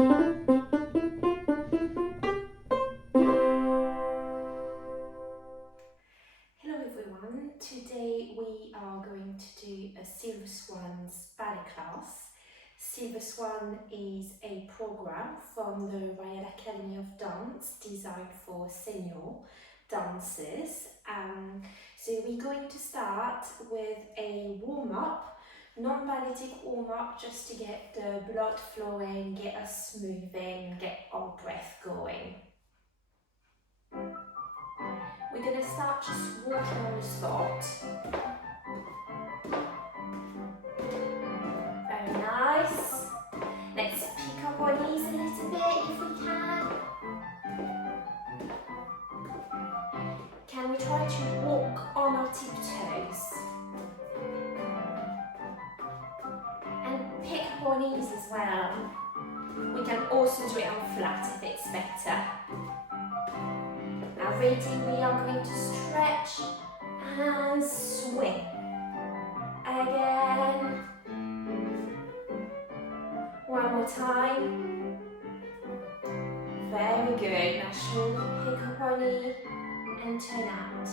Hello everyone, today we are going to do a Silver Swans ballet class. Silver Swan is a program from the RAD Academy of Dance designed for senior dancers. So we're going to start with a warm-up, non-balletic warm-up, just to get the blood flowing, get us moving, get our breath going. We're going to start just walking on the spot. Very nice. Let's pick up our knees a little bit if we can. Can we try to walk on our tiptoes? And pick up our knees as well. We can also do it on flat if it's better. Now ready, we are going to stretch and swing. Again. One more time. Very good. Now shoulder pick up our knee and turn out.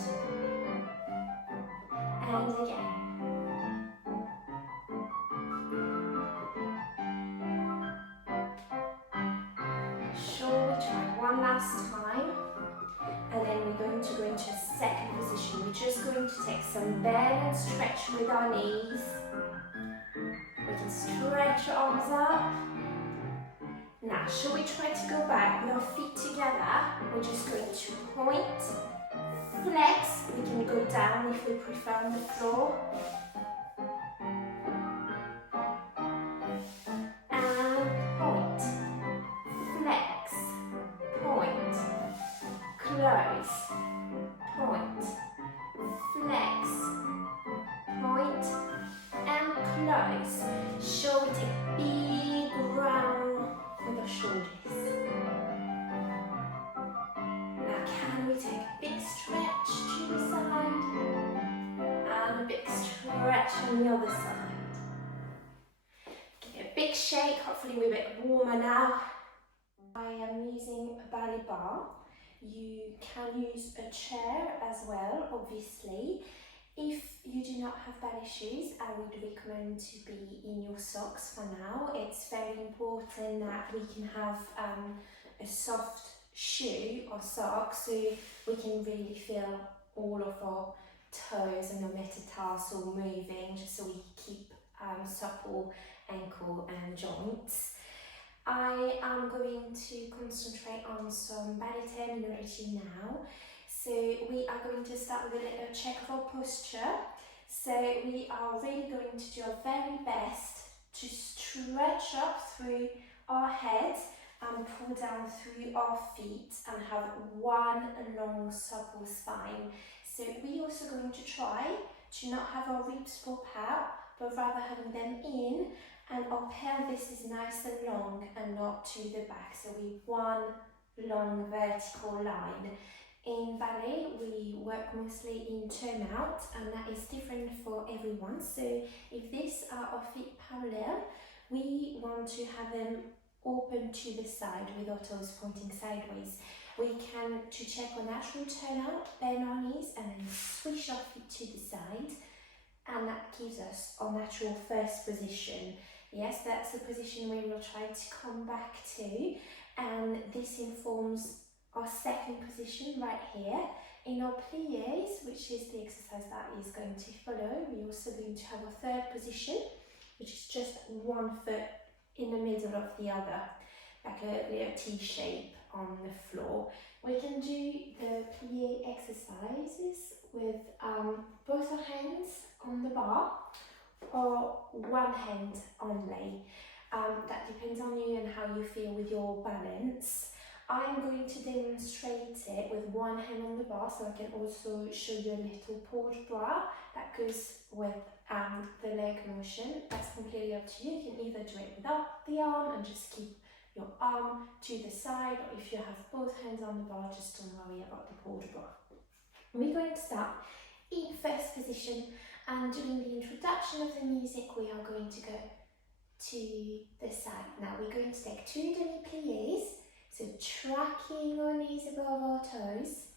And again. Shall we try one last time? And then we're going to go into a second position. We're just going to take some bend and stretch with our knees. We can stretch our arms up. Now, shall we try to go back with our feet together? We're just going to point, flex. We can go down if we prefer on the floor. And point, flex, point, close, point, flex, point, and close. Shall we take big round with our shoulders? Now can we take a big stretch to the side and a big stretch on the other side? Give it a big shake, hopefully we're a bit warmer now. I am using a ballet bar. You can use a chair as well, obviously. If you do not have ballet shoes, I would recommend to be in your socks for now. It's very important that we can have a soft shoe or socks so we can really feel all of our toes and our metatarsal moving, just so we keep supple ankle and joints. I am going to concentrate on some ballet terminology now. So we are going to start with a little check of our posture. So we are really going to do our very best to stretch up through our head and pull down through our feet and have one long supple spine. So we're also going to try to not have our ribs pop out, but rather having them in, and our pelvis is nice and long and not to the back. So we one long vertical line. In ballet, we work mostly in turnout, and that is different for everyone. So if these are our feet parallel, we want to have them open to the side with our toes pointing sideways. We can, to check our natural turnout, bend our knees and then swish our feet to the side, and that gives us our natural first position. Yes, that's the position we will try to come back to, and this informs our second position right here. In our pliés, which is the exercise that is going to follow, we're also going to have a third position, which is just one foot in the middle of the other, like a little T shape on the floor. We can do the plié exercises with both our hands on the bar or one hand only. That depends on you and how you feel with your balance. I'm going to demonstrate it with one hand on the bar, so I can also show you a little pause bras that goes with the leg motion. That's completely up to you. You can either do it without the arm and just keep your arm to the side, or if you have both hands on the bar, just don't worry about the pause bras. We're going to start in first position, and during the introduction of the music we are going to go to the side. Now we're going to take 2 demi-pliés, so tracking our knees above our toes,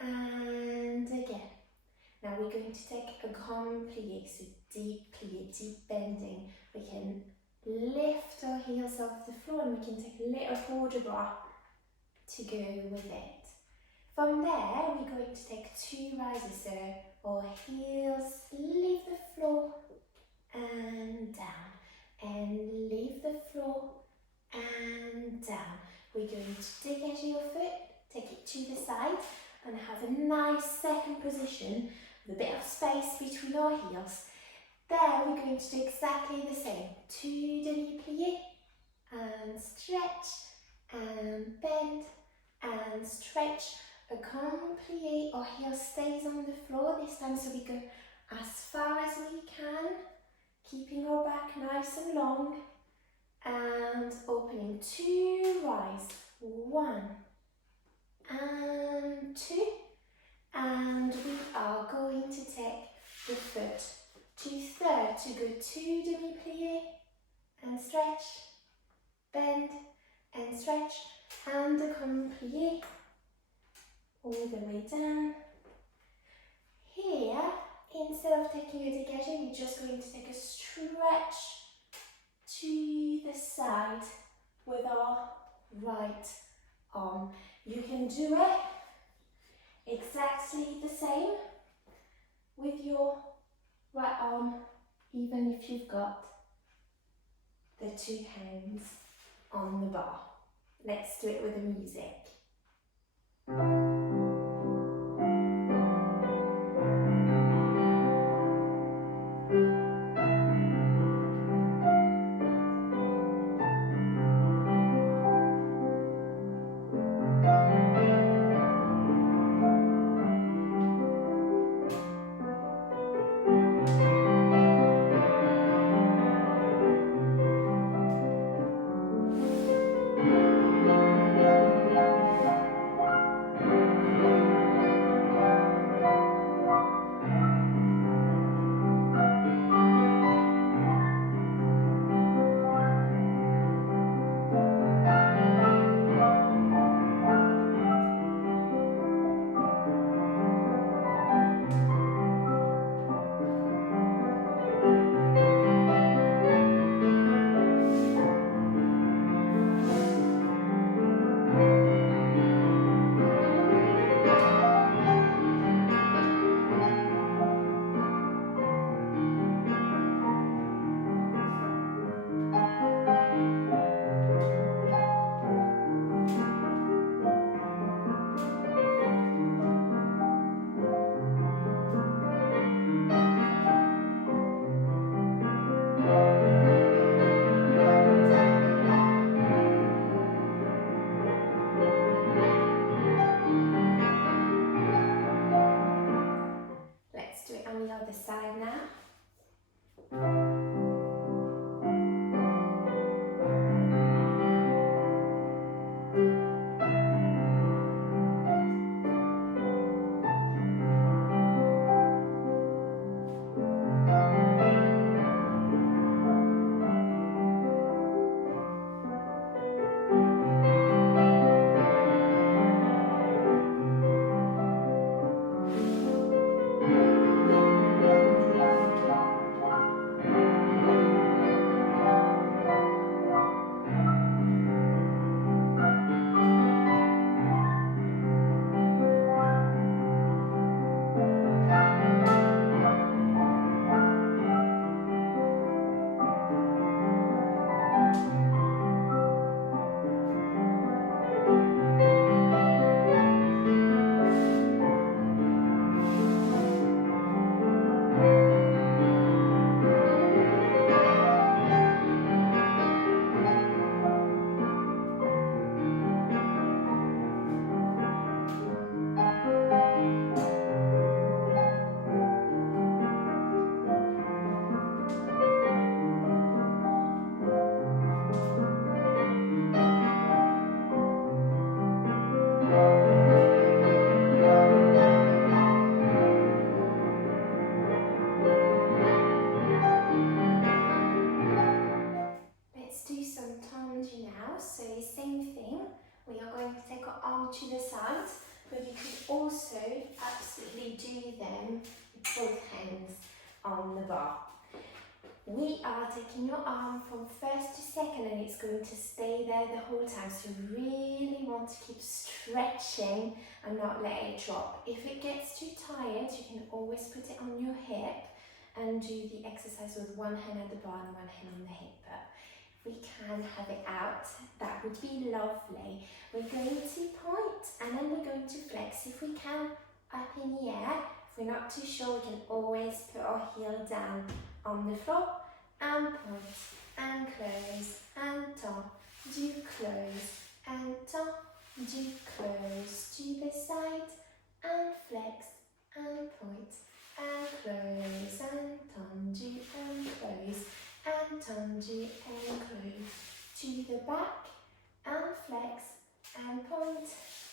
and again. Now we're going to take a grand plié, so deep plié, deep bending. We can lift our heels off the floor and we can take a little port de bras to go with it. From there, we're going to take 2 rises, so our heels leave the floor and down, and leave the floor and down. We're going to dig edge your foot, take it to the side, and have a nice second position with a bit of space between our heels. There we're going to do exactly the same. 2 demi-pliés, and stretch, and bend, and stretch. A grand plié, our heel stays on the floor this time, so we go as far as we can, keeping our back nice and long, and opening 2, rise, 1, and 2, and we are going to take the foot to third to go 2 demi-plié, and stretch, bend, and stretch, and a grand plié, all the way down. Here, instead of taking a dégagé, we're just going to take a stretch to the side with our right arm. You can do it exactly the same with your right arm, even if you've got the 2 hands on the bar. Let's do it with the music. to the side, but you could also absolutely do them with both hands on the bar. We are taking your arm from first to second and it's going to stay there the whole time. So you really want to keep stretching and not let it drop. If it gets too tired, you can always put it on your hip and do the exercise with one hand at the bar and one hand on the hip. But if we can have it out, that would be lovely. We're going to point and then we're going to flex. If we can, up in the air. If we're not too sure, we can always put our heel down on the floor and point and close and top, do close and top, do close to the side and flex and point and close and undo and close and undo and close to the back and flex and point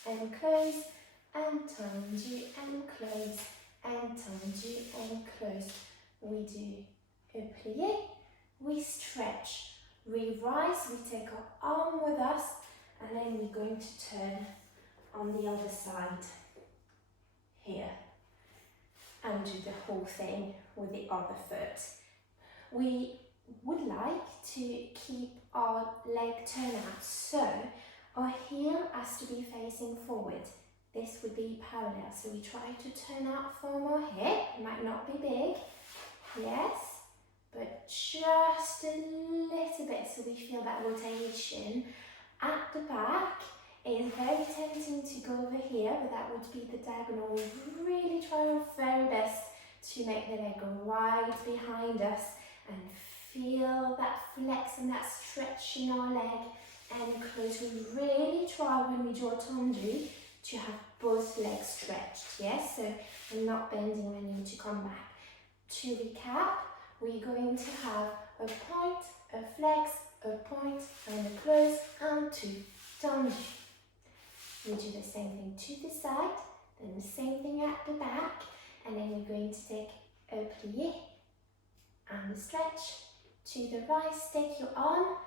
and close and undo and close and undo and close. We do a plie, we stretch, we rise, we take our arm with us, and then we're going to turn on the other side here and do the whole thing with the other foot. We would like to keep our leg turned out, so our heel has to be facing forward. This would be parallel, so we try to turn out from our hip. It might not be big, yes, but just a little bit so we feel that rotation. At the back, it is very tempting to go over here, but that would be the diagonal. We really try our very best to make the leg go wide behind us and feel that flex and that stretch in our leg and close. We really try when we do a tendu to have both legs stretched, yes? So we're not bending when you need to come back. To recap, we're going to have a point, a flex, a point, and a close, and two tendu. We do the same thing to the side, then the same thing at the back, and then we're going to take a plie and a stretch. To the right, take your arm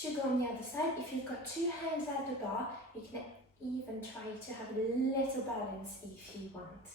to go on the other side. If you've got two hands at the bar, you can even try to have a little balance if you want.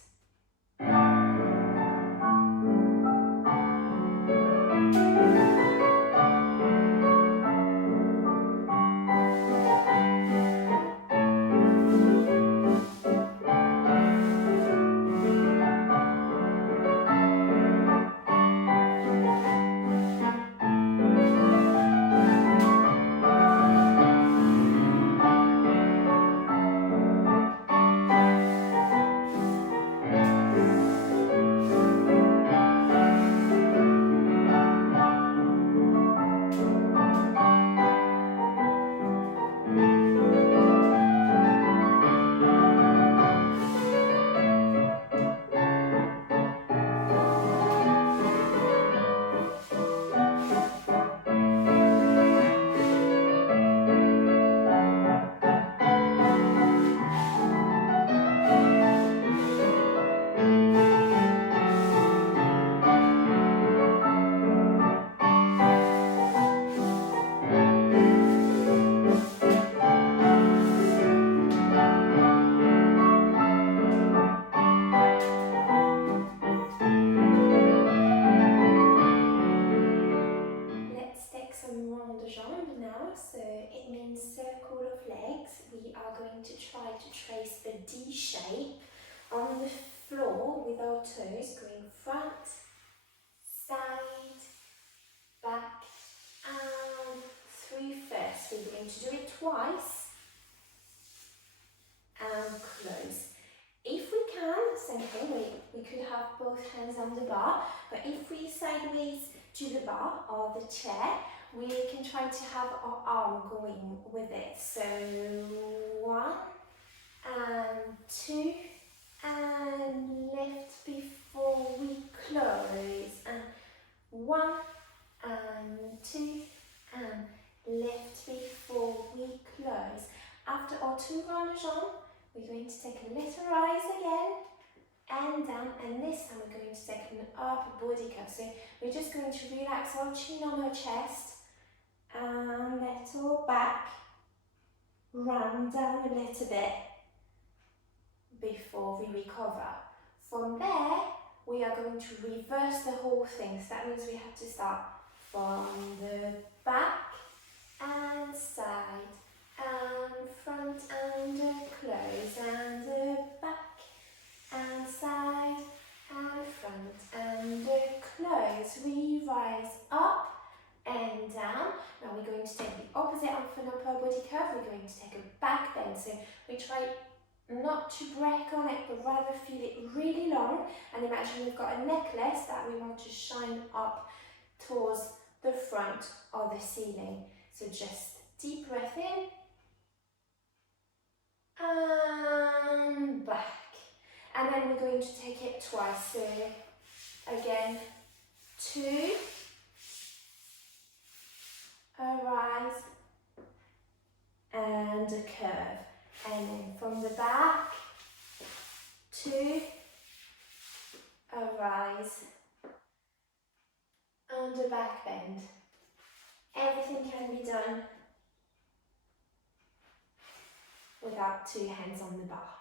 So it means circle of legs. We are going to try to trace a D shape on the floor with our toes going front, side, back and through first. We're going to do it twice and close. If we can, same thing, we could have both hands on the bar, but if we sideways to the bar or the chair, we can try to have our arm going with it. So 1 and 2 and lift before we close, and 1 and 2 and lift before we close. After our 2 round de jambes, we're going to take a little rise again and down, and this time we're going to take an upper body curve. So we're just going to relax our chin on our chest and let our back run down a little bit before we recover. From there, we are going to reverse the whole thing. So that means we have to start from the back and side and front and close and back and side and front and close. We rise up and down. Now we're going to take the opposite arm for an upper body curve. We're going to take a back bend. So we try not to break on it, but rather feel it really long. And imagine we've got a necklace that we want to shine up towards the front of the ceiling. So just deep breath in and back. And then we're going to take it twice. So again, 2, arise and a curve. And then from the back, 2, arise and a back bend. Everything can be done without 2 hands on the bar.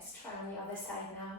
Let's try on the other side now.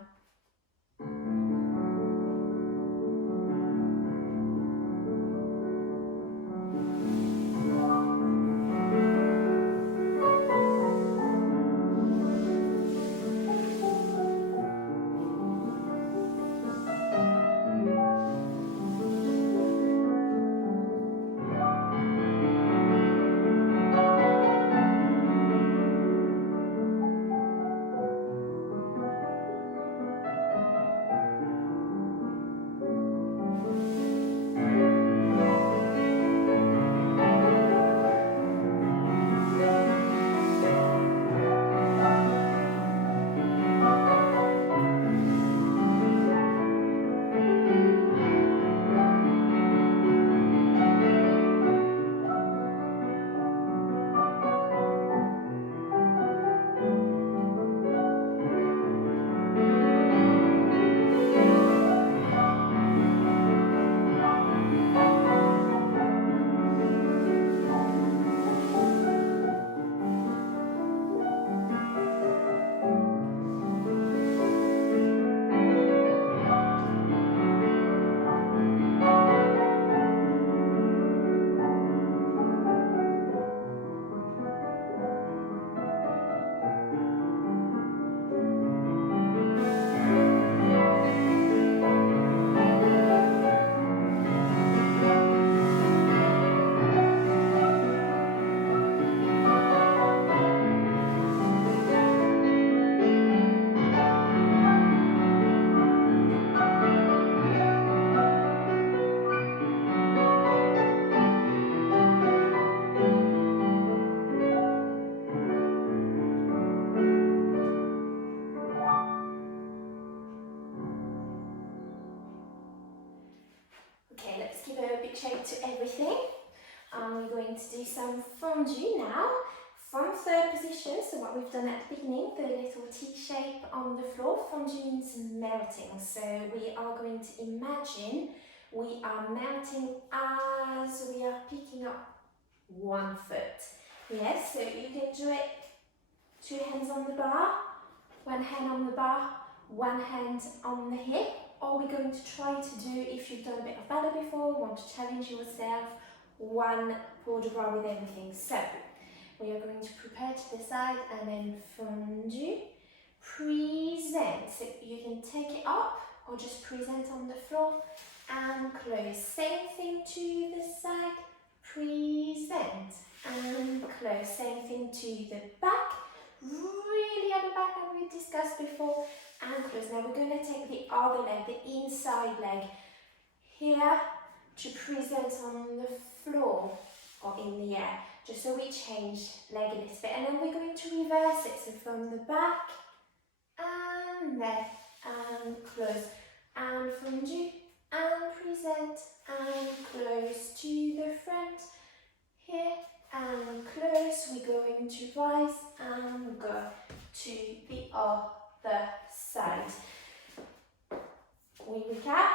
straight to everything. We're going to do some fondue now from third position. So what we've done at the beginning, the little T shape on the floor, fondue means melting. So we are going to imagine we are melting as we are picking up one foot. Yes, so you can do it 2 hands on the bar, 1 hand on the bar, 1 hand on the hip. Or we're going to try to do, if you've done a bit of ballet before, want to challenge yourself, 1 port de bras with everything. So we are going to prepare to the side and then fondue, present. So you can take it up or just present on the floor and close. Same thing to the side, present and close. Same thing to the back, really at the back as we discussed before, and close. Now we're going to take the other leg, the inside leg, here to present on the floor or in the air, just so we change leg a little bit, and then we're going to reverse it. So from the back and left and close and fondue and present and close to the front, here and close. We're going to rise and go to the other side. We recap: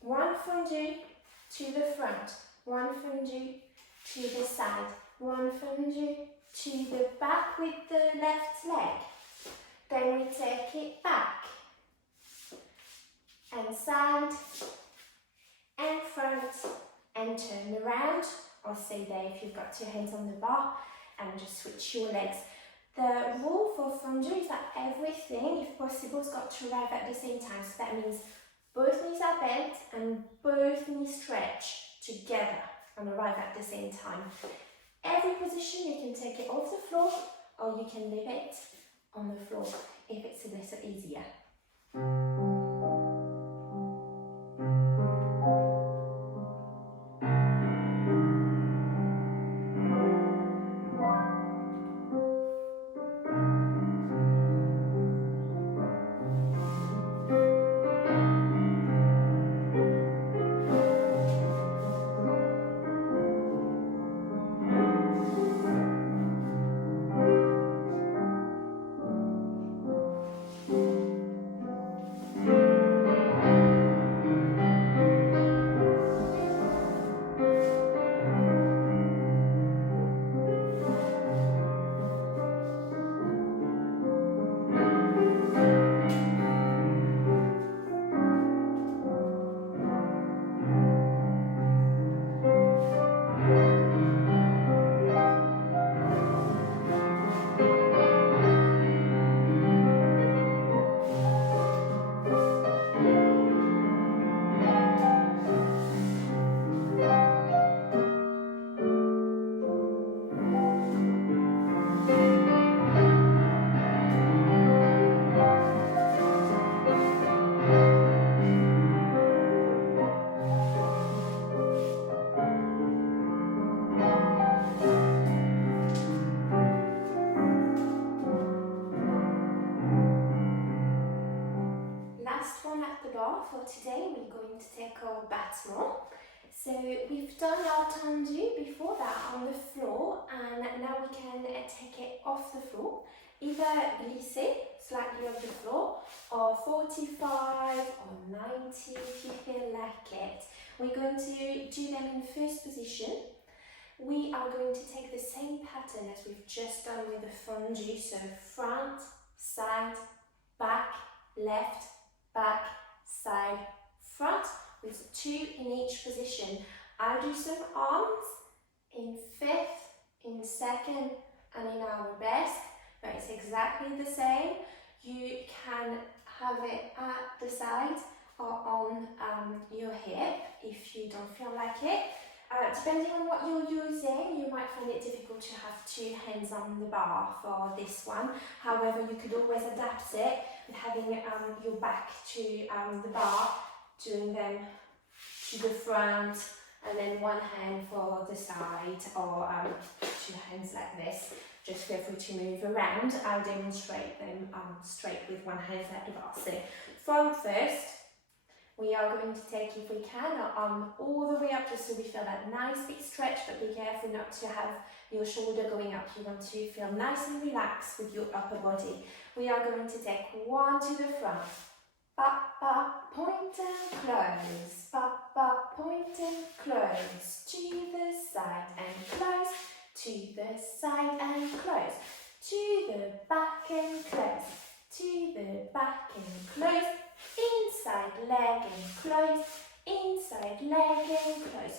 1 fondue to the front, 1 fondue to the side, 1 fondue to the back with the left leg. Then we take it back and side and front and turn around, or stay there if you've got 2 hands on the bar, and just switch your legs. The rule for fondue is that everything, if possible, has got to arrive at the same time. So that means both knees are bent and both knees stretch together and arrive at the same time. Every position, you can take it off the floor or you can leave it on the floor if it's a little easier. For today, we're going to take our battement. So we've done our tendu before that on the floor, and now we can take it off the floor, either glisser slightly off the floor, or 45 or 90 if you feel like it. We're going to do them in first position. We are going to take the same pattern as we've just done with the fondue, so front, side, back, left, back, side, front, with 2 in each position. I'll do some arms in 5th, in 2nd, and in arabesque, but it's exactly the same. You can have it at the side or on your hip if you don't feel like it. Depending on what you're using, you might find it difficult to have 2 hands on the bar for this one. However, you could always adapt it with having your back to the bar, doing them to the front, and then 1 hand for the side, or 2 hands like this. Just feel free to move around. I'll demonstrate them straight with 1 hand at the bar. So from first, We are going to take, if we can, our arm all the way up just so we feel that nice big stretch, but be careful not to have your shoulder going up. You want to feel nice and relaxed with your upper body. We are going to take one to the front. Up, up, point and close. Up, up, point and close. To the side and close. To the side and close. To the back and close. To the back and close. Inside leg and close. Inside leg and close.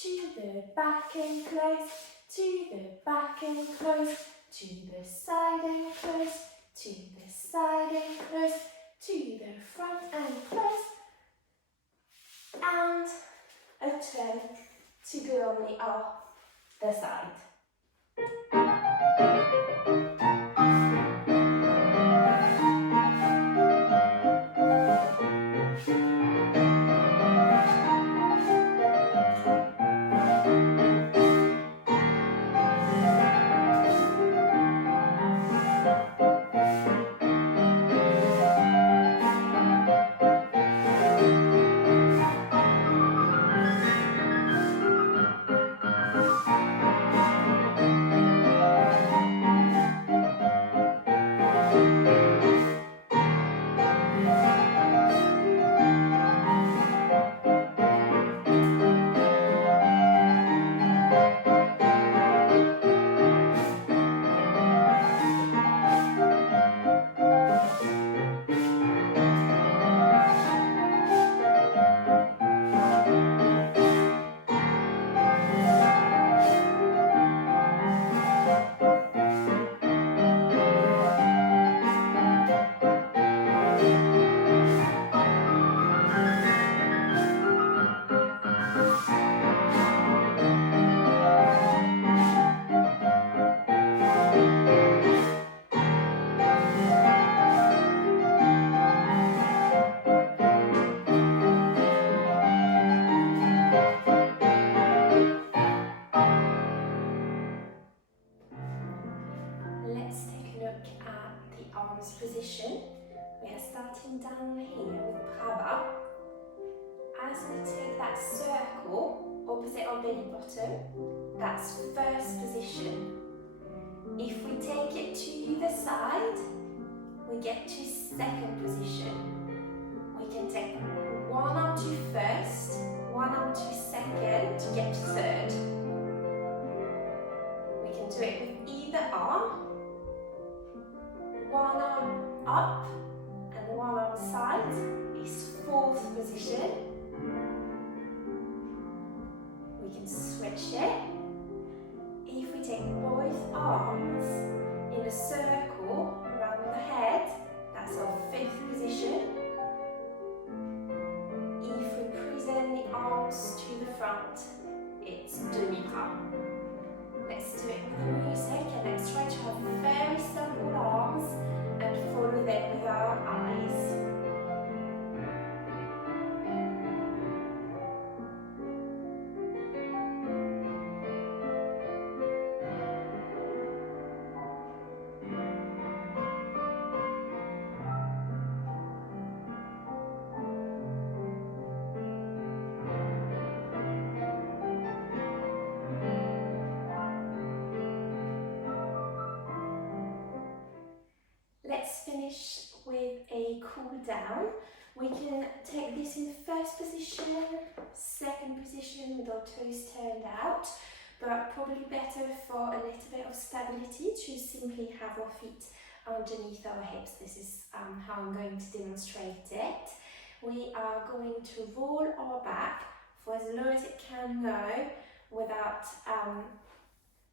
To the back and close. To the back and close. To the side and close. To the side and close. To the front and close, and a turn to go on the other side. Position. We are starting down here with Prabha. As we take that circle opposite our belly button, that's first position. If we take it to the side, we get to second position. We can take one arm to first, one arm to second to get to third. We can do it with either arm. One arm up and one arm side is fourth position. We can switch it. If we take both arms in a circle around the head, that's our fifth position. If we present the arms to the front, it's demi-bras. Let's do it with the music and let's try to have very simple arms and follow them with our eyes. Let's finish with a cool down. We can take this in first position, second position with our toes turned out, but probably better for a little bit of stability to simply have our feet underneath our hips. This is how I'm going to demonstrate it. We are going to roll our back for as low as it can go without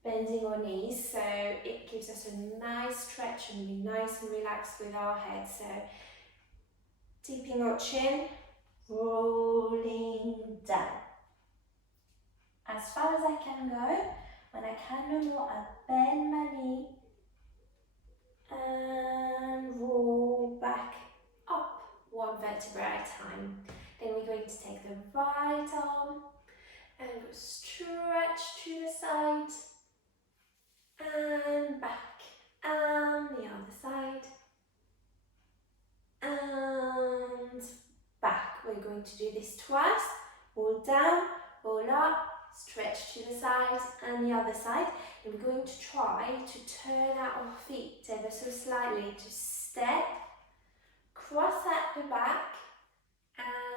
bending our knees, so it gives us a nice stretch and be nice and relaxed with our head. So tipping our chin, rolling down. As far as I can go. When I can no more, I bend my knee and roll back up one vertebra at a time. Then we're going to take the right arm and go stretch to the side and back, and the other side, and back. We're going going to do this twice. Roll down, roll up, stretch to the side and the other side. And we're going to try to turn out our feet ever so slightly to step, cross at the back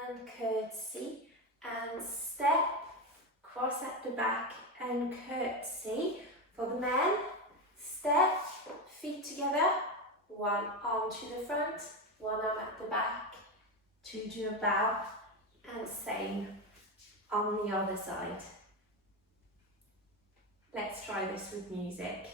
and curtsy, and step, cross at the back and curtsy. For the men, step, feet together, one arm to the front, one arm at the back, to do a bow, and same on the other side. Let's try this with music.